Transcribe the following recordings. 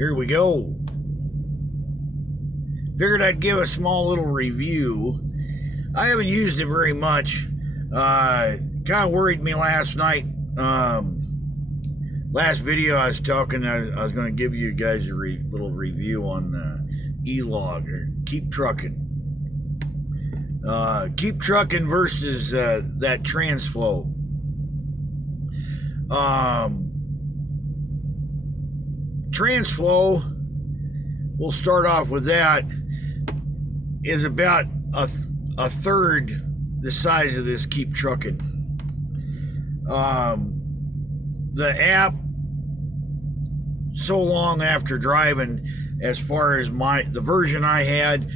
Here we go. Figured I'd give a small little review. I haven't used it very much. Kind of worried me last night. Last video I was talking, I was going to give you guys a little review on E-Log or Keep Truckin. Keep Truckin versus that transflo. Transflo, we'll start off with that, is about a third the size of this Keep Truckin. The app, so long after driving, as far as the version I had,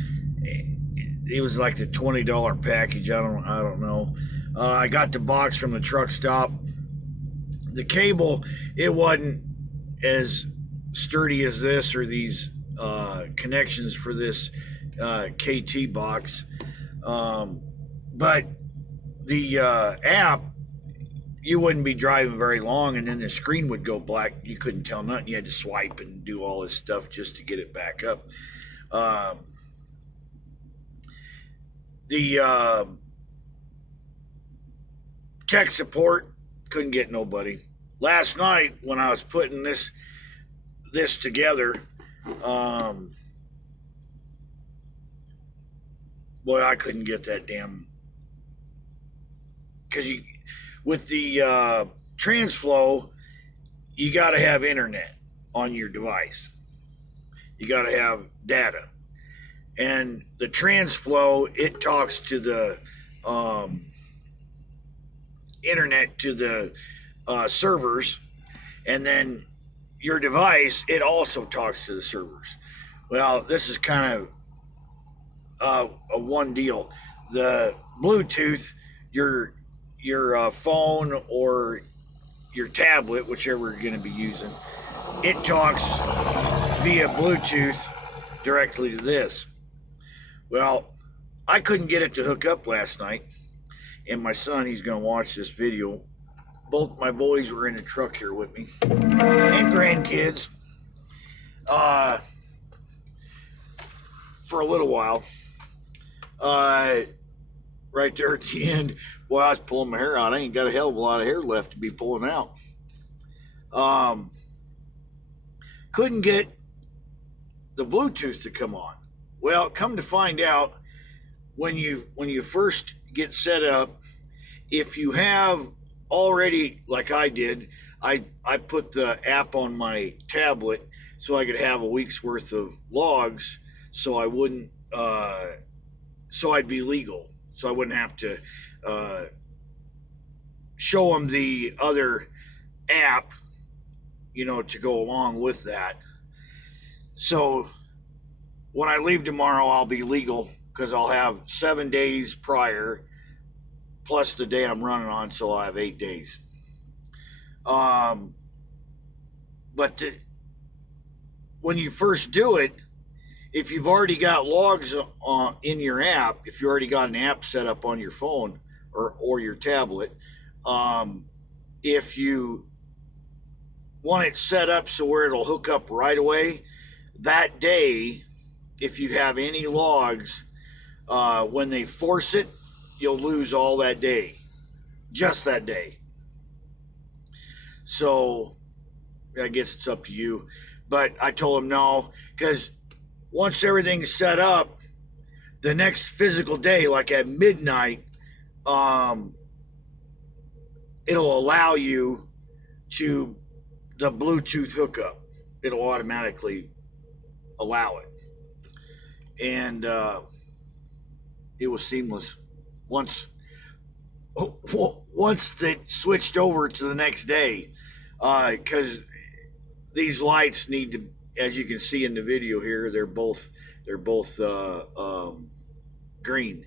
it was like the $20 package. I don't know. I got the box from the truck stop. The cable, it wasn't as sturdy as this or these connections for this KT box, but the app, you wouldn't be driving very long and then the screen would go black. You couldn't tell nothing. You had to swipe and do all this stuff just to get it back up. The tech support, couldn't get nobody. Last night when I was putting this together, boy, I couldn't get that damn, because with the transflo, you got to have internet on your device. You got to have data. And the transflo, it talks to the internet, to the servers, and then your device, it also talks to the servers. Well, this is kind of a one deal. The Bluetooth, your phone or your tablet, whichever you're going to be using, it talks via Bluetooth directly to this. Well, I couldn't get it to hook up last night, and my son, he's going to watch this video. Both my boys were in the truck here with me, and grandkids, for a little while. Right there at the end, boy, I was pulling my hair out. I ain't got a hell of a lot of hair left to be pulling out. Couldn't get the Bluetooth to come on. Well, come to find out, when you first get set up, if you have already, like I did, I put the app on my tablet so I could have a week's worth of logs, so I wouldn't, so I'd be legal. So I wouldn't have to show them the other app, to go along with that. So when I leave tomorrow, I'll be legal because I'll have 7 days prior, plus the day I'm running on, so I'll have 8 days. But when you first do it, if you've already got logs in your app, if you already got an app set up on your phone or your tablet, if you want it set up so where it'll hook up right away, that day, if you have any logs, when they force it, you'll lose all that day, just that day. So I guess it's up to you. But I told him no, because once everything's set up, the next physical day, like at midnight, it'll allow you to the Bluetooth hookup. It'll automatically allow it. And it was seamless. Once they switched over to the next day, because these lights need to, as you can see in the video here, they're both green.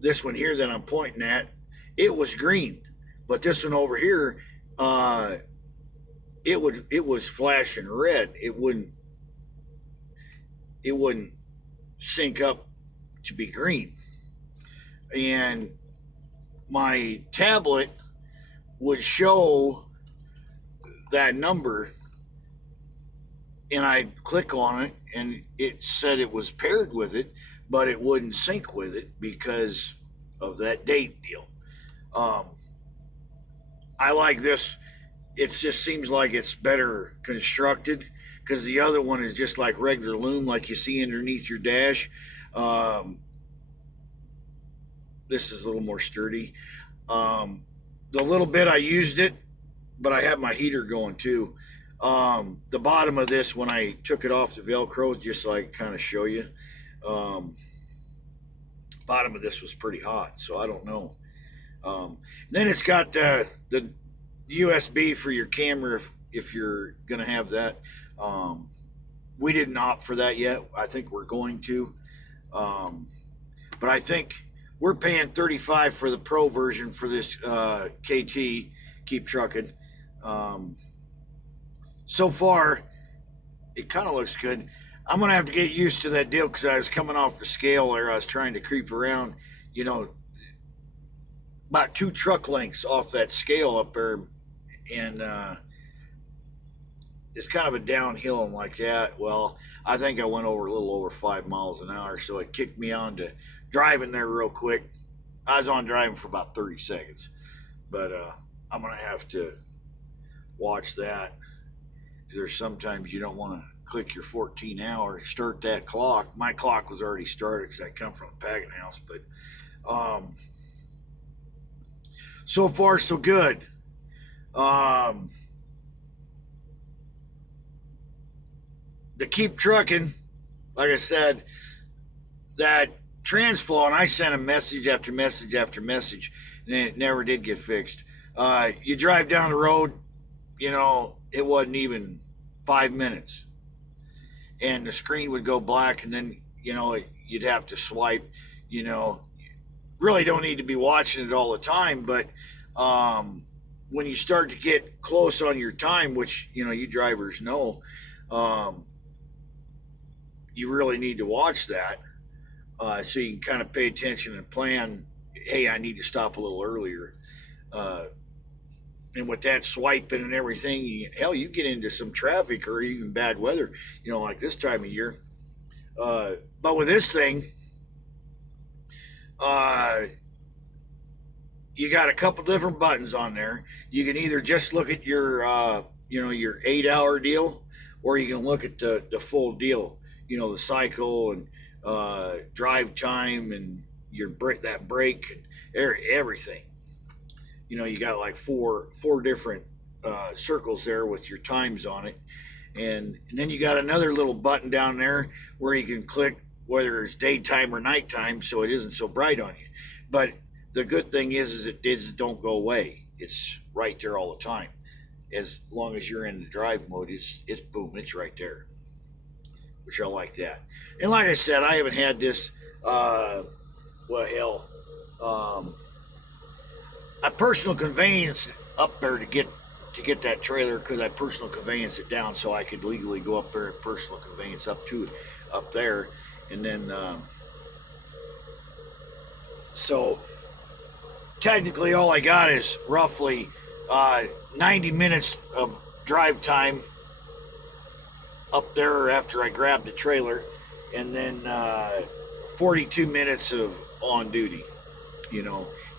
This one here that I'm pointing at, it was green, but this one over here, it was flashing red. It wouldn't sync up to be green. And my tablet would show that number and I'd click on it, and it said it was paired with it, but it wouldn't sync with it because of that date deal. Um, I like this. It just seems like it's better constructed because the other one is just like regular loom, like you see underneath your dash. Um, this is a little more sturdy. The little bit I used it, but I have my heater going too. The bottom of this, when I took it off the Velcro, just like kind of show you, um, bottom of this was pretty hot, so I don't know. Then it's got the USB for your camera if you're gonna have that. Um, we didn't opt for that yet. I think we're going to, um, but I think we're paying 35 for the pro version for this KT Keep Truckin'. Um, so far, it kind of looks good. I'm gonna have to get used to that deal because I was coming off the scale there. I was trying to creep around, you know, about 2 truck lengths off that scale up there, and it's kind of a downhill. I'm like, yeah, well, I think I went over a little over 5 miles an hour, so it kicked me on to driving there real quick. I was on driving for about 30 seconds, but I'm gonna have to watch that because there's sometimes you don't want to click your 14 hour, start that clock. My clock was already started because I come from a packing house, but um, so far so good. Um, the Keep Truckin', like I said, that transflo, and I sent a message after message after message, and it never did get fixed. You drive down the road, it wasn't even 5 minutes, and the screen would go black, and then you'd have to swipe. You know, really don't need to be watching it all the time, but when you start to get close on your time, which you drivers know, um, you really need to watch that so you can kind of pay attention and plan. Hey, I need to stop a little earlier. Uh, and with that swiping and everything, you get into some traffic or even bad weather, like this time of year. But with this thing, uh, you got a couple different buttons on there. You can either just look at your 8 hour deal, or you can look at the full deal. The cycle and drive time and your break, that brake and everything. You got like four different circles there with your times on it, and then you got another little button down there where you can click whether it's daytime or nighttime, so it isn't so bright on you. But the good thing is it don't go away. It's right there all the time. As long as you're in the drive mode, it's boom, it's right there, which I like that. And like I said, I haven't had this. Well, hell, um, I personal conveyance up there to get that trailer because I personal conveyance it down so I could legally go up there and personal conveyance up there, and then so technically all I got is roughly 90 minutes of drive time up there after I grabbed the trailer, and then 42 minutes of on duty,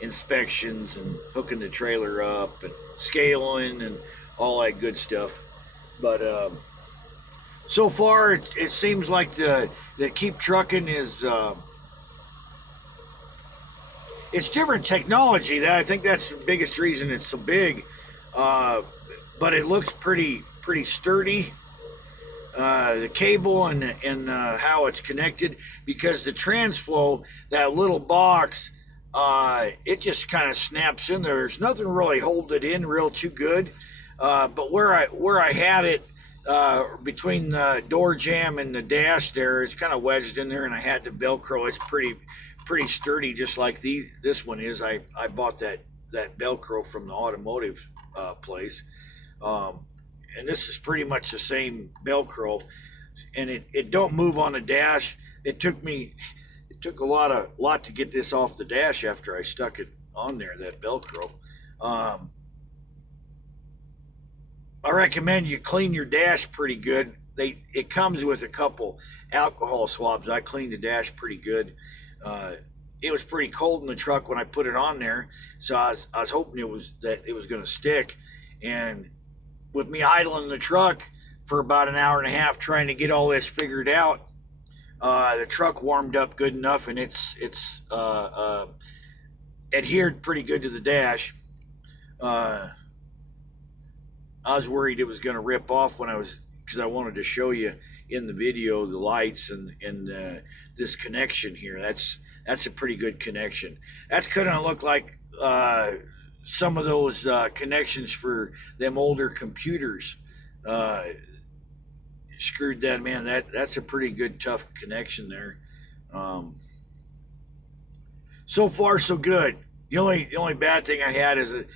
inspections and hooking the trailer up and scaling and all that good stuff. But so far, it seems like the Keep Truckin' is it's different technology. That I think that's the biggest reason it's so big. Uh, but it looks pretty sturdy. The cable and how it's connected, because the transflo, that little box, it just kind of snaps in there. There's nothing really holding it in real too good. But where I had it between the door jamb and the dash there, it's kind of wedged in there, and I had the Velcro. It's pretty sturdy, just like this one is. I bought that Velcro from the automotive place. Um, and this is pretty much the same Velcro, and it don't move on the dash. It took a lot to get this off the dash after I stuck it on there, that Velcro. Um, I recommend you clean your dash pretty good it comes with a couple alcohol swabs. I cleaned the dash pretty good. It was pretty cold in the truck when I put it on there, so I was hoping it was going to stick. And with me idling the truck for about an hour and a half trying to get all this figured out, the truck warmed up good enough, and it's adhered pretty good to the dash. Uh, I was worried it was going to rip off because I wanted to show you in the video the lights and this connection here. That's a pretty good connection. That's going to look like some of those connections for them older computers. Screwed that, man. That's a pretty good tough connection there. So far so good. The only bad thing I had is that,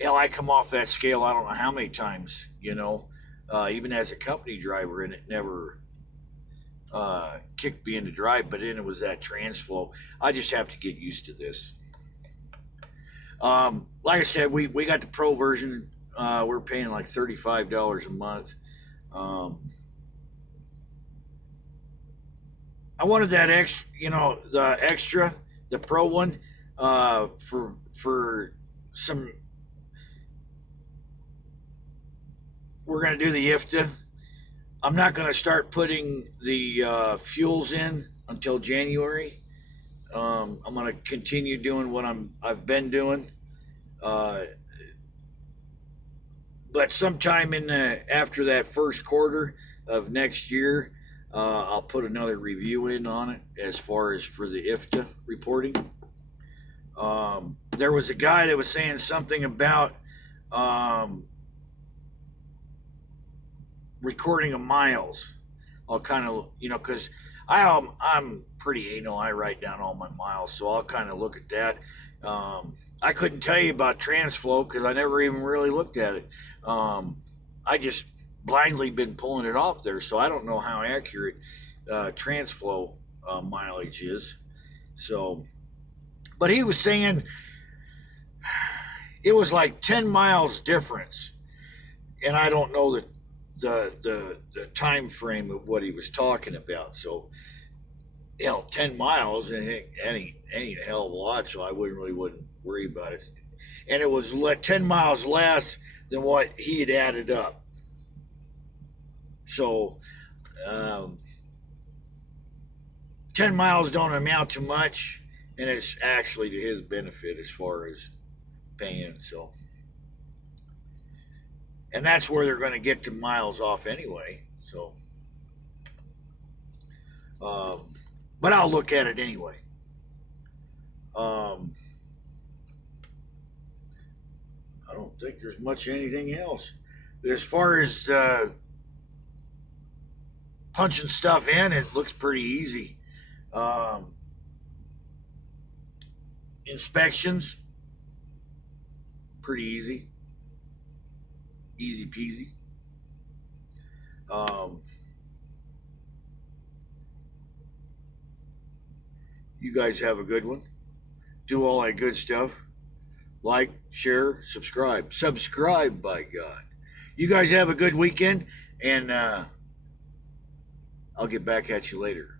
hell, I come off that scale I don't know how many times, even as a company driver, and it never kicked me into drive, but then it was that transflo. I just have to get used to this. Like I said, we got the pro version. We're paying like $35 a month. I wanted that the pro one, for some. We're gonna do the IFTA. I'm not gonna start putting the fuels in until January. I'm gonna continue doing what I've been doing. Uh, but sometime after that first quarter of next year, I'll put another review in on it as far as for the IFTA reporting. There was a guy that was saying something about recording of miles. I'll kind of, because I'm pretty anal. I write down all my miles, so I'll kind of look at that. I couldn't tell you about transflo because I never even really looked at it. I just blindly been pulling it off there, so I don't know how accurate transflo mileage is. So, but he was saying it was like 10 miles difference, and I don't know the time frame of what he was talking about. So, 10 miles ain't a hell of a lot, so I wouldn't worry about it. And it was 10 miles less than what he had added up. So, 10 miles don't amount to much, and it's actually to his benefit as far as paying. So, and that's where they're going to get the miles off anyway. So, but I'll look at it anyway. I don't think there's much anything else. As far as punching stuff in, it looks pretty easy. Inspections, pretty easy. Easy peasy. You guys have a good one. Do all that good stuff. Like, share, subscribe. Subscribe, by God. You guys have a good weekend, and I'll get back at you later.